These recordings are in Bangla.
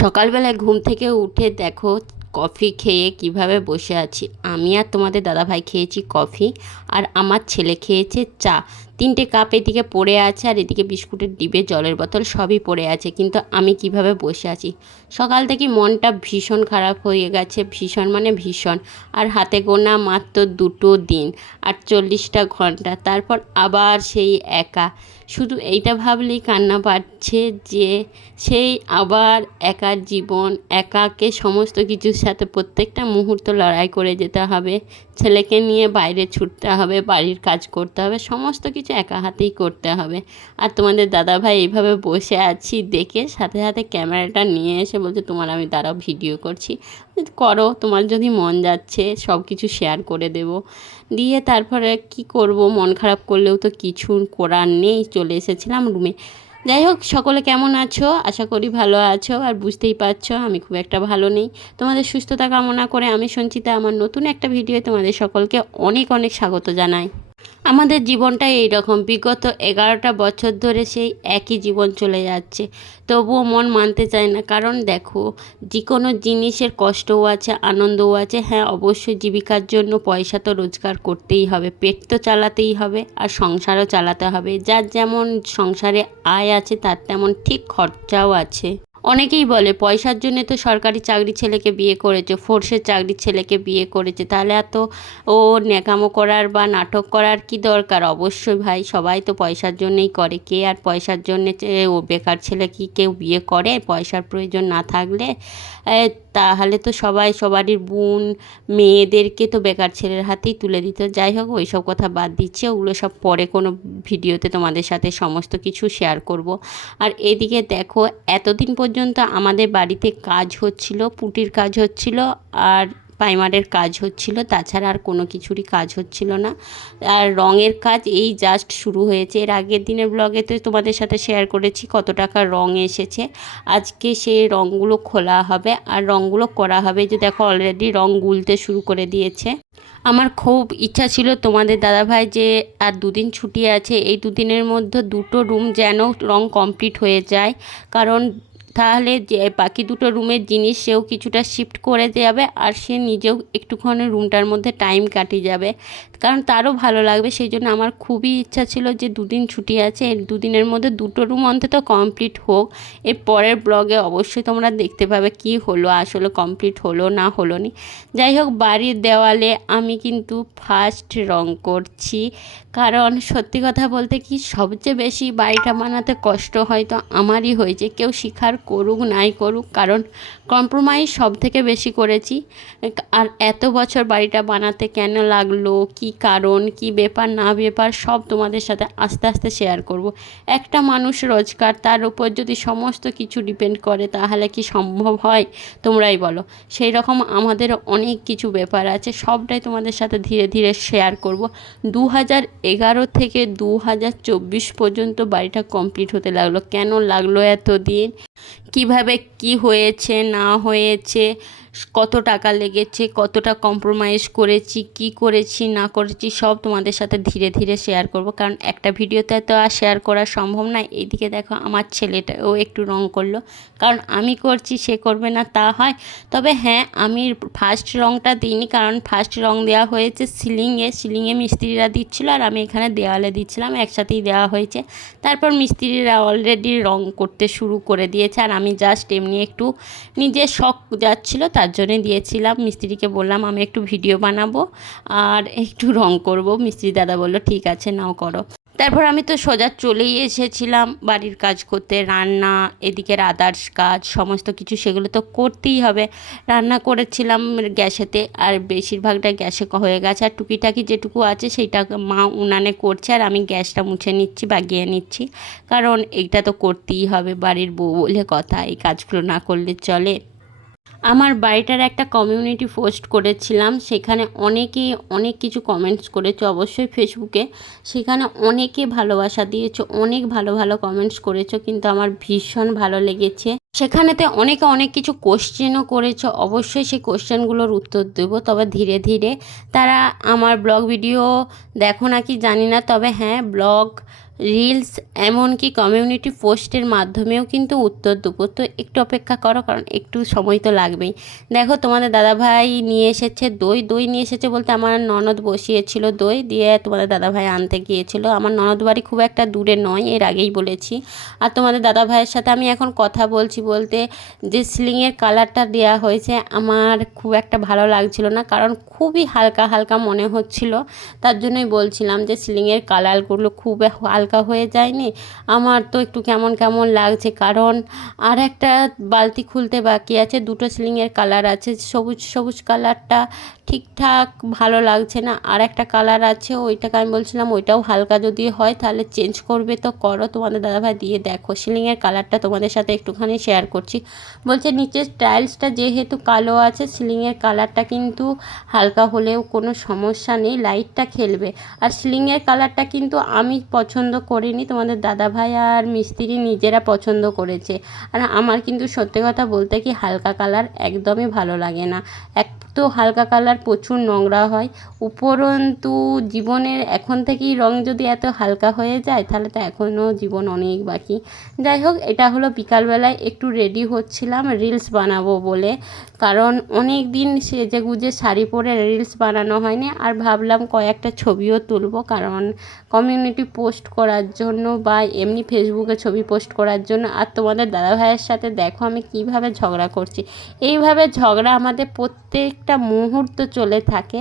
সকালবেলায় ঘুম থেকে উঠে দেখো কফি খেয়ে কিভাবে বসে আছি। আমি আর তোমাদের দাদাভাই খেয়েছি কফি, আর আমার ছেলে খেয়েছে চা। 3টে কাপ এদিকে পড়ে আছে, আর এদিকে বিস্কুটের ডিবে, জলের বোতল সবই পড়ে আছে। কিন্তু আমি কিভাবে বসে আছি, সকাল থেকে মনটা ভীষণ খারাপ হয়ে গেছে, ভীষণ মানে ভীষণ। আর হাতে গোনা মাত্র 2টো দিন, 48টা ঘন্টা, তারপর আবার সেই একা। শুধু এইটা ভাবলেই কান্না পাচ্ছে যে সেই আবার একার জীবন, একাকে সমস্ত কিছুর সাথে প্রত্যেকটা মুহূর্ত লড়াই করে যেতে হবে। ছেলেকে নিয়ে বাইরে ছুটতে হবে, বাড়ির কাজ করতে হবে, সমস্ত কিছু একা হাতেই করতে হবে। আর তোমাদের দাদাভাই এইভাবে বসে আছি দেখে সাথে সাথে ক্যামেরাটা নিয়ে এসে বলছে, তোমার আমি দাঁড়াও ভিডিও করছি, করো, তোমার যদি মন যাচ্ছে সব কিছু শেয়ার করে দেব। দিয়ে তারপরে কি করব, মন খারাপ করলেও তো কিছু করার নেই, চলে এসেছিলাম রুমে। যাই হোক, সকলে কেমন আছো? আশা করি ভালো আছো। আর বুঝতেই পারছো আমি খুব একটা ভালো নেই। তোমাদের সুস্থতা কামনা করে আমি সঞ্চিতা আমার নতুন একটা ভিডিও তোমাদের সকলকে অনেক অনেক স্বাগত জানাই। আমাদের জীবনটা এইরকম, বিগত 11টা বছর ধরে সেই একই জীবন চলে যাচ্ছে, তবুও মন মানতে চায় না। কারণ দেখো, যে কোনো জিনিসের কষ্টও আছে, আনন্দও আছে। হ্যাঁ, অবশ্যই জীবিকার জন্য পয়সা তো রোজগার করতেই হবে, পেট তো চালাতেই হবে, আর সংসারও চালাতে হবে। যার যেমন সংসারে আয় আছে তার তেমন ঠিক খরচাও আছে। অনেকেই বলে পয়সার জন্য তো সরকারি চাকরি ছেলেকে বিয়ে করেছে, ফোর্সের চাকরি ছেলেকে বিয়ে করেছে, তাহলে এত ও ন্যাকামো করার বা নাটক করার কি দরকার? অবশ্যই ভাই, সবাই তো পয়সার জন্যই করে। কে আর পয়সার জন্যে ও বেকার ছেলে কি কেউ বিয়ে করে পয়সার প্রয়োজন না থাকলে? তাহলে তো সবাই সবারই বোন মেয়েদেরকে তো বেকার ছেলের হাতেই তুলে দিত। যাই হোক, ওই সব কথা বাদ দিচ্ছে, ওগুলো সব পরে কোনো ভিডিওতে তোমাদের সাথে সমস্ত কিছু শেয়ার করব। আর এদিকে দেখো, এতদিন পর্যন্ত আমাদের বাড়িতে কাজ হচ্ছিল, পুটির কাজ হচ্ছিল আর প্রাইমারের কাজ হচ্ছিল, তাছাড়া আর কোনো কিছুরই কাজ হচ্ছিল না। আর রঙের কাজ এই জাস্ট শুরু হয়েছে। এর আগের দিনের ব্লগে তো তোমাদের সাথে শেয়ার করেছি কত টাকা রঙ এসেছে। আজকে সেই রঙগুলো খোলা হবে আর রঙগুলো করা হবে। যে দেখো অলরেডি রঙ গুলতে শুরু করে দিয়েছে। আমার খুব ইচ্ছা ছিল তোমাদের দাদাভাই যে আর 2 দিন ছুটি আছে, এই 2 দিনের মধ্যে 2টো রুম যেন রং কমপ্লিট হয়ে যায়। কারণ তাহলে যে বাকি 2টো রুমের জিনিস সেও কিছুটা শিফট করে যাবে, আর সে নিজেও একটুখানি রুমটার মধ্যে টাইম কাটিয়ে যাবে, কারণ তারও ভালো লাগবে। সেই জন্য আমার খুবই ইচ্ছা ছিল যে 2 দিন ছুটি আছে, এই 2 দিনের মধ্যে 2টো রুম অন্তত কমপ্লিট হোক। এর পরের ব্লগে অবশ্যই তোমরা দেখতে পাবে কি হলো, আসলে কমপ্লিট হলো না হলো নি। যাই হোক, বাড়ির দেওয়ালে আমি কিন্তু ফার্স্ট রং করছি। কারণ সত্যি কথা বলতে কি, সবচেয়ে বেশি বাড়িটা বানাতে কষ্ট হয়তো আমারই হয়েছে, কেউ স্বীকার করুক নাই করুক, কারণ কম্প্রোমাইজ সব থেকে বেশি করেছি। আর এত বছর বাড়িটা বানাতে কেন লাগলো, কি কারণ, কি ব্যাপার না ব্যাপার, সব তোমাদের সাথে আস্তে আস্তে শেয়ার করব। একটা মানুষ রোজগার, তার উপর যদি সমস্ত কিছু ডিপেন্ড করে তাহলে কি সম্ভব হয়? তোমরাই বলো। সেই রকম আমাদের অনেক কিছু ব্যাপার আছে, সবটাই তোমাদের সাথে ধীরে ধীরে শেয়ার করব। 2011 থেকে 2024 পর্যন্ত বাড়িটা কমপ্লিট হতে লাগলো। কেন লাগলো এত দিন, কিভাবে কি হয়েছে না হয়েছে, কত টাকা লেগেছে, কতটা কম্প্রোমাইজ করেছি, কি করেছি না করেছি, সব তোমাদের সাথে ধীরে ধীরে শেয়ার করব। কারণ একটা ভিডিওতে তো আর শেয়ার করা সম্ভব নয়। এইদিকে দেখো আমার ছেলেটাও একটু রং করলো, কারণ আমি করছি সে করবে না তা হয়? তবে হ্যাঁ, আমি ফার্স্ট রংটা দিইনি, কারণ ফার্স্ট রং দেওয়া হয়েছে সিলিংয়ে মিস্ত্রিরা দিচ্ছিলো, আর আমি এখানে দেওয়ালে দিচ্ছিলাম, একসাথেই দেওয়া হয়েছে। তারপর মিস্ত্রিরা অলরেডি রং করতে শুরু করে দিয়েছে, আর আমি জাস্ট এমনি একটু নিজের শখ যাচ্ছিলো তার জন্যে দিয়েছিলাম। মিস্ত্রিকে বললাম আমি একটু ভিডিও বানাবো আর একটু রং করব। মিস্ত্রি দাদা বললো ঠিক আছে, নাও করো। তারপর আমি তো সোজা চলেই এসেছিলাম বাড়ির কাজ করতে, রান্না, এদিকের আদার্স কাজ সমস্ত কিছু সেগুলো তো করতেই হবে। রান্না করেছিলাম গ্যাসেতে, আর বেশিরভাগটা গ্যাসে হয়ে গেছে, আর টুকিটাকি যেটুকু আছে সেইটা মা উনানে করছে, আর আমি গ্যাসটা মুছে নিচ্ছি, বাগিয়ে নিচ্ছি। কারণ এইটা তো করতেই হবে, বাড়ির বউ বলে কথা, এই কাজগুলো না করলে চলে? আমার বাড়িটার একটা কমিউনিটি পোস্ট করেছিলাম, সেখানে অনেকেই অনেক কিছু কমেন্টস করেছে, অবশ্যই ফেসবুকে। সেখানে অনেকে ভালোবাসা দিয়েছো, অনেক ভালো ভালো কমেন্টস করেছো, কিন্তু আমার ভীষণ ভালো লেগেছে। সেখানেতে অনেকে অনেক কিছু কোশ্চেনও করেছে, অবশ্যই সেই কোশ্চেনগুলোর উত্তর দেবো, তবে ধীরে ধীরে। তারা আমার ব্লগ ভিডিও দেখো নাকি জানি না, তবে হ্যাঁ ব্লগ, রিলস, এমনকি কমিউনিটি পোস্টের মাধ্যমেও কিন্তু উত্তর দেবো। তো একটু অপেক্ষা করো, কারণ একটু সময় তো লাগবেই। দেখো তোমাদের দাদাভাই নিয়ে এসেছে দই। দই নিয়ে এসেছে বলতে আমার ননদ বসিয়েছিল দই দিয়ে, তোমাদের দাদাভাই আনতে গিয়েছিল। আমার ননদ বাড়ি খুব একটা দূরে নয়, এর আগেই বলেছি। আর তোমাদের দাদা ভাইয়ের সাথে আমি এখন কথা বলছি বলতে, যে সিলিংয়ের কালারটা দেওয়া হয়েছে আমার খুব একটা ভালো লাগছিল না, কারণ খুবই হালকা হালকা মনে হচ্ছিল। তার জন্যই বলছিলাম যে সিলিংয়ের কালারগুলো খুব হালকা হয়ে যায়নি, আমার তো একটু কেমন কেমন লাগছে। কারণ আর একটা বালতি খুলতে বাকি আছে, দুটো সিলিংয়ের কালার আছে, সবুজ সবুজ কালারটা ঠিকঠাক ভালো লাগছে না। আর একটা কালার আছে, ওইটাকে আমি বলছিলাম ওইটাও হালকা যদি হয় তাহলে চেঞ্জ করবে তো করো। তোমাদের দাদাভাই দিয়ে দেখো সিলিংয়ের কালারটা তোমাদের সাথে একটুখানি শেয়ার করছি। বলছে নিচের টাইলসটা যেহেতু কালো আছে, সিলিংয়ের কালারটা কিন্তু হালকা হলেও কোনো সমস্যা নেই, লাইটটা খেলবে। আর সিলিংয়ের কালারটা কিন্তু আমি পছন্দ করিনি, তোমাদের দাদাভাই আর মিস্ত্রি নিজেরা পছন্দ করেছে। আর আমার কিন্তু সত্যি কথা বলতে কি হালকা কালার একদমই ভালো লাগে না। এক তো হালকা কালার প্রচুর নোংরা হয়, উপরন্তু জীবনের এখন থেকেই রং যদি এত হালকা হয়ে যায় তাহলে তো এখনও জীবন অনেক বাকি। যাই হোক, এটা হলো বিকালবেলায় একটু রেডি হচ্ছিলাম রিলস বানাবো বলে, কারণ অনেক দিন সেজে গুজে শাড়ি পরে রিলস বানানো হয়নি। আর ভাবলাম কয়েকটা ছবিও তুলবো, কারণ কমিউনিটি পোস্ট করার জন্য বা এমনি ফেসবুকে ছবি পোস্ট করার জন্য। আর তোমাদের দাদাভাইয়ের সাথে দেখো আমি কিভাবে ঝগড়া করছি। এইভাবে ঝগড়া আমাদের প্রত্যেকটা মুহূর্ত চলে থাকে।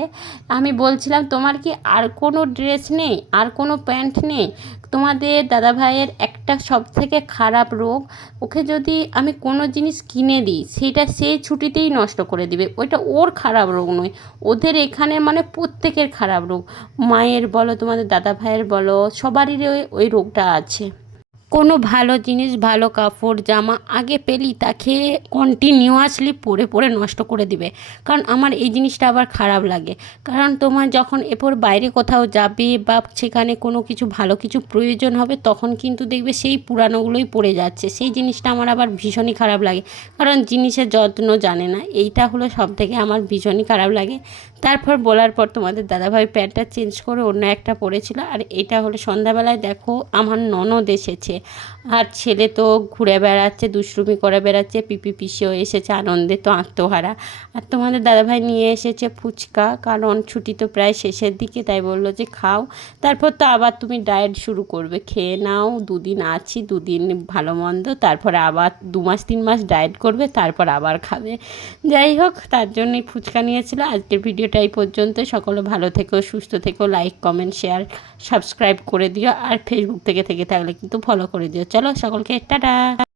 আমি বলছিলাম তোমার কি আর কোনো ড্রেস নেই, আর কোনো প্যান্ট নেই? তোমাদের দাদাভাইয়ের একটা সবথেকে খারাপ রোগ, ওকে যদি আমি কোনো জিনিস কিনে দিই সেটা সেই ছুটিতেই নষ্ট করে দিবে। ওইটা ওর খারাপ রোগ নয়, ওদের এখানে মানে প্রত্যেকের খারাপ রোগ। মায়ের বলো, তোমাদের দাদাভাইয়ের বলো, সবারই ওই রোগটা আছে। কোনো ভালো জিনিস, ভালো কাপড় জামা আগে পেলি তাকে কন্টিনিউয়াসলি পরে পরে নষ্ট করে দিবে। কারণ আমার এই জিনিসটা আবার খারাপ লাগে, কারণ তোমার যখন এরপর বাইরে কোথাও যাবে বা সেখানে কোনো কিছু ভালো কিছু প্রয়োজন হবে তখন কিন্তু দেখবে সেই পুরানোগুলোই পড়ে যাচ্ছে। সেই জিনিসটা আমার আবার ভীষণই খারাপ লাগে, কারণ জিনিসের যত্ন জানে না। এইটা হলো সব থেকে আমার ভীষণই খারাপ লাগে। তারপর বলার পর তোমাদের দাদাভাই প্যান্টটা চেঞ্জ করে অন্য একটা পরেছিল। আর এটা হলো সন্ধ্যাবেলায় দেখো আমার ননদ এসেছে, আর ছেলে তো ঘুরে বেড়াচ্ছে, দুষ্টুমি করে বেড়াচ্ছে, পিপি পিসিও এসেছে আনন্দে তো আত্মহারা। আর তোমাদের দাদাভাই নিয়ে এসেছে ফুচকা, কারণ ছুটি তো প্রায় শেষের দিকে, তাই বললো যে খাও, তারপর তো আবার তুমি ডায়েট শুরু করবে, খেয়ে নাও, দুদিন আছি, দুদিন ভালো মন্দ, তারপরে আবার 2 মাস 3 মাস ডায়েট করবে, তারপর আবার খাবে। যাই হোক, তার জন্যই ফুচকা নিয়েছিল। আজকের ভিডিওটা এই পর্যন্ত। সকলে ভালো থেকো, সুস্থ থেকো, লাইক কমেন্ট শেয়ার সাবস্ক্রাইব করে দিও, আর ফেসবুক থেকে থাকলে কিন্তু ফলো করে দিও। চলো সকলকে টাটা।